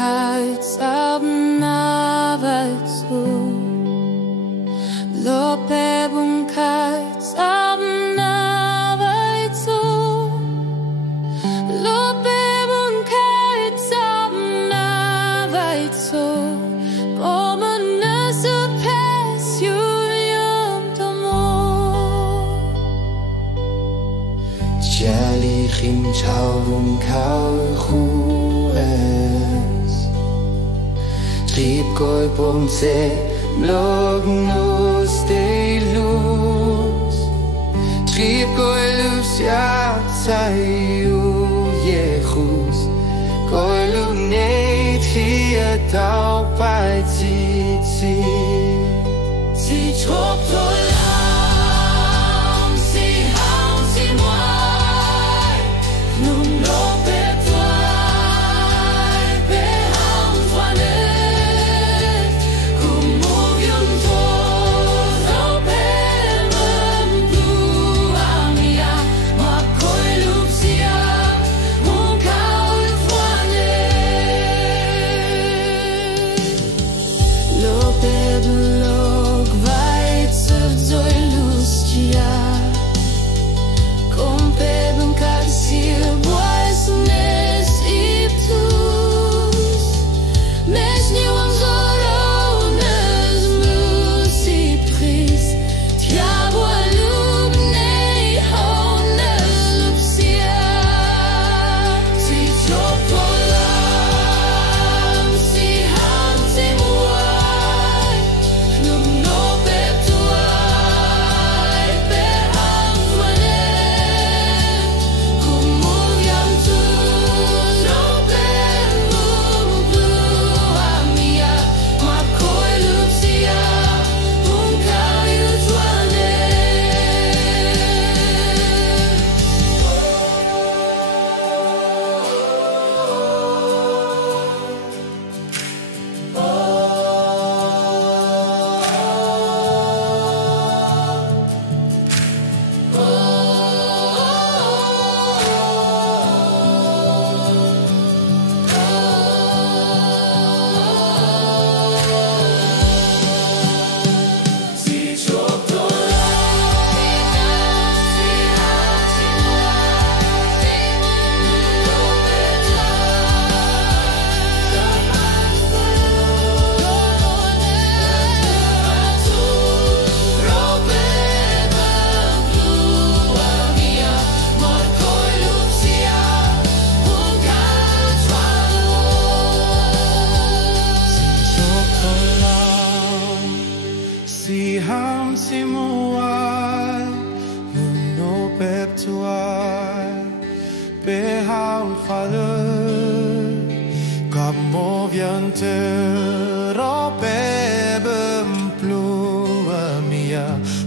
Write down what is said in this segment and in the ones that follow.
kalt sabnavalsu Lope bun kalt sabnavalsu Lope bun kalt sabnavalsu Pomene se pes yum tomo Jali khim chau bun kau Trieb gold bom se Logen los de luz Trieb gold lus ja zayu Jehus Gold lu neit hier tau bei zi trop to lang si haum si moi Nun lo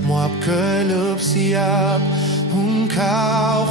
Moi que l'obsiab, un kau